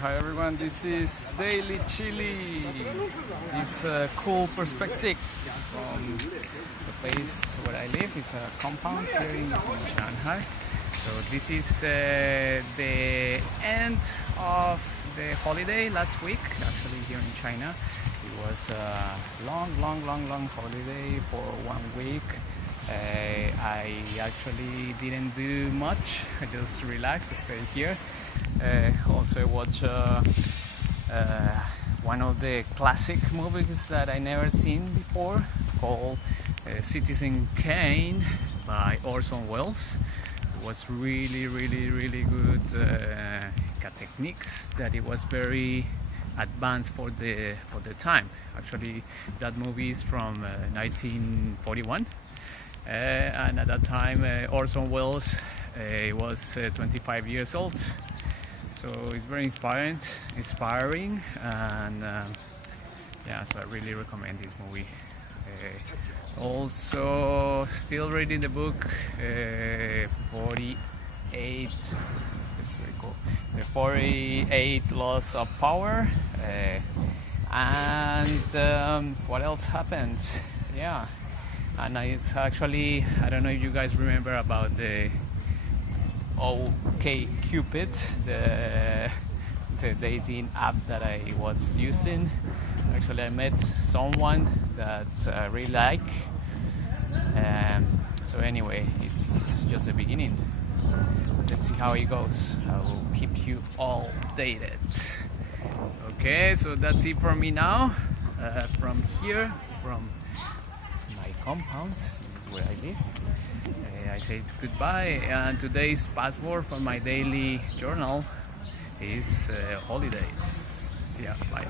Hi everyone, this is DailyChilli. It's a cool perspective from the place where I live. It's a compound here in Shanghai. So this is the end of the holiday last week, actually here in China. It was a long holiday for 1 week. I actually didn't do much. I just relaxed, stayed here. Also watch one of the classic movies that I never seen before, called Citizen Kane by Orson Welles. It was really good techniques that it was very advanced for the time. Actually, that movie is from 1941, and at that time Orson Welles was 25 years old. So it's very inspiring, and yeah, so I really recommend this movie. Also, still reading the book 48. It's very cool. The 48 Laws of Power. And what else happens? Yeah, and it's actually, I don't know if you guys remember about the OkCupid, the dating app that I was using. Actually, I met someone that I really like. So anyway, it's just the beginning. Let's see how it goes. I will keep you all updated. Okay, so that's it for me now. From here, from my compound, this is where I live. I say goodbye, and today's password for my daily journal is holidays. See ya, bye.